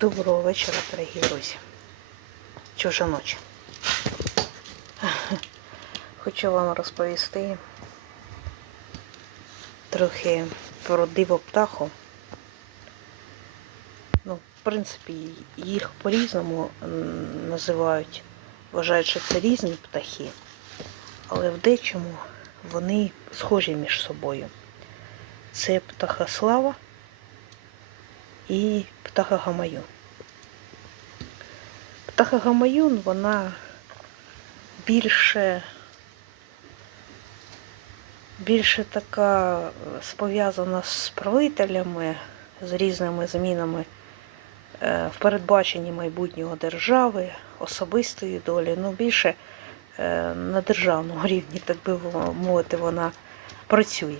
Доброго вечора, дорогі друзі. Чужа ночі. Хочу вам розповісти трохи про диво птаху. Ну, в принципі, їх по-різному називають. Вважають, що це різні птахи, але в дечому вони схожі між собою. Це птаха слава і птаха гамаюн. Птаха гамаюн, вона більше, більше така пов'язана з правителями, з різними змінами е, в передбаченні майбутнього держави, особистої долі, ну більше е, на державному рівні, так би мовити, вона працює.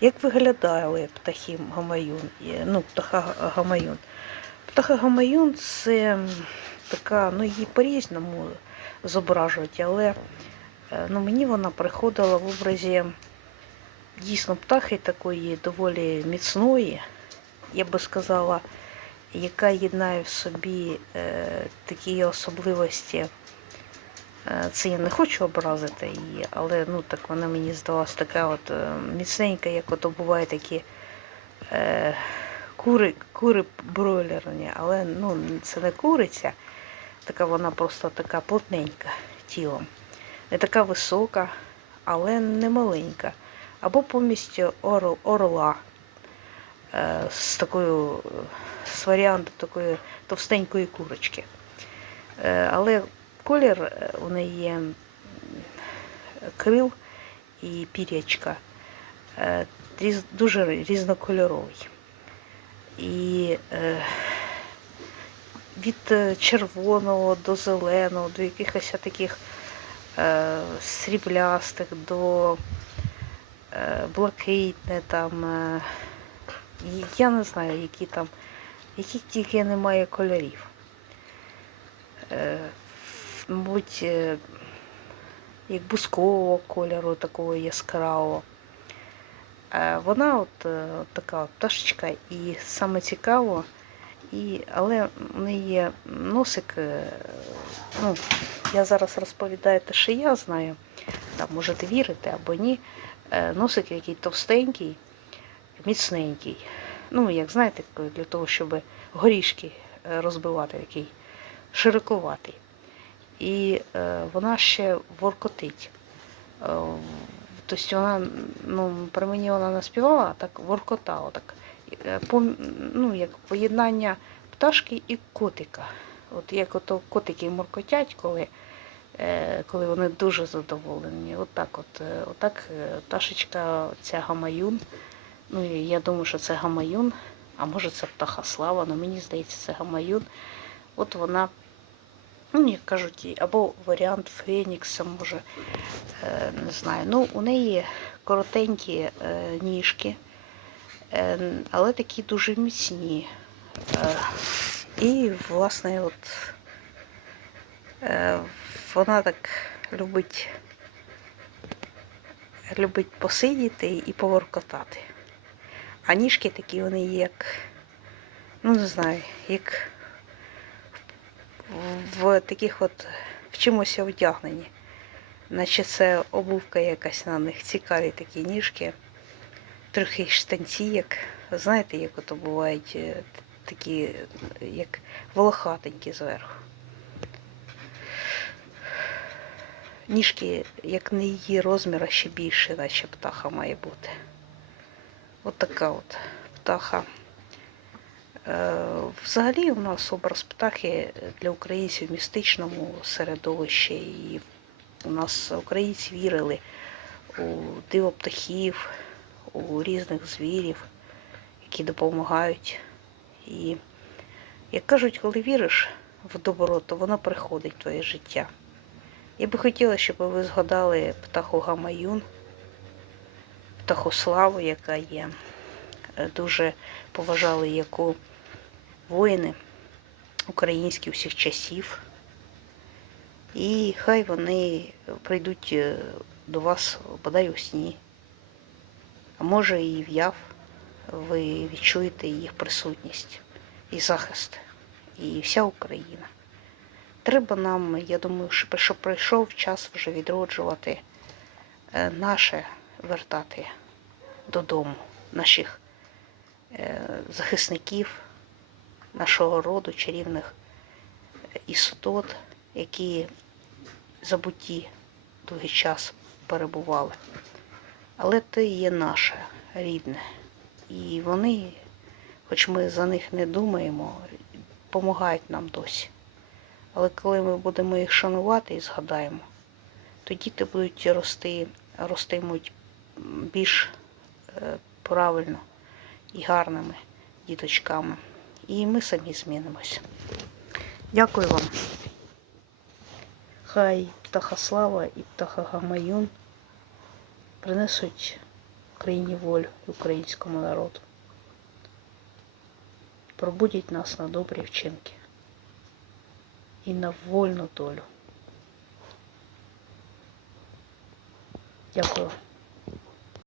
Як виглядали птахи гамаюн? Ну, птаха гамаюн. Птаха гамаюн це така, ну її по-різному зображують, але е, ну, мені вона приходила в образі дійсно птахи такої доволі міцної, я би сказала, яка єднає в собі е, такі особливості. Е, Це я не хочу образити її, але ну так вона мені здалась така от е, міцненька, як от буває такі е, кури, кури бройлерні, але ну, це не куриця, така вона просто така плотненька тілом. Не така висока, але не маленька. Або помість орл- орла е, з такою з варіантом такої товстенької курочки. Е, Але колір е, у неї є крил і пірячка е, дуже різнокольоровий. І е, від е, червоного до зеленого, до якихось таких е, сріблястих, до е, блакитне там. Е, я не знаю, які там, яких тільки немає кольорів. Е, мабуть, е, як бускового кольору, такого яскравого. Е, Вона от, е, от така от пташечка, і саме цікаво, і, але в неї є носик. е, Ну, я зараз розповідаю те, що я знаю. Там можете вірити або ні. Е, Носик який товстенький, міцненький. Ну, як знаєте, для того, щоб горішки е, розбивати, такий широковатий. І е, вона ще воркотить. Тобто вона, ну, при мені вона не співала, а так воркотала. Так, Е, пом- ну, як поєднання пташки і котика. От як ото котики моркотять, коли, коли вони дуже задоволені. От, е, отак пташечка ця гамаюн. Ну, я думаю, що це гамаюн, а може це птаха слава, але мені здається, це гамаюн. От вона, ну, як кажуть, або варіант Фенікса, може, е, не знаю. Ну, у неї коротенькі е, ніжки, е, але такі дуже міцні. І, власне, от вона так любить, любить посидіти і поворкотати. А ніжки такі вони як, ну не знаю, як в, таких от в чимось одягнені. Наче це обувка якась на них, цікаві такі ніжки, трохи штанці, як, знаєте, як ото бувають е, такі, як волохатенькі зверху. Ніжки, як не її розмір, а ще більше, наче птаха має бути. От така от птаха. Е, Взагалі у нас образ птахи для українців в містичному середовищі. І у нас українці вірили у диво птахів, у різних звірів, які допомагають. І, як кажуть, коли віриш в добро, то воно приходить в твоє життя. Я би хотіла, щоб ви згадали птаху Гамаюн, птаху Славу, яка є. Е, Дуже поважали яку воїни українські всіх часів. І хай вони прийдуть е, до вас бодай у сні. А може і в яв ви відчуєте їх присутність. і захист, і вся Україна. Треба нам, я думаю, що що прийшов час вже відроджувати е, наше, вертати додому наших е, захисників, нашого роду, чарівних істот, які забуті довгий час перебували. Але це є наше рідне. І вони, хоч ми за них не думаємо, допомагають нам досі. Але коли ми будемо їх шанувати і згадаємо, то діти будуть рости, ростимуть більш е, правильно і гарними діточками. І ми самі змінимося. Дякую вам. Хай птахослава і птахогамаюн принесуть Україні волю і українському народу. Пробудять нас на добрі вчинки і на вольну долю. Дякую.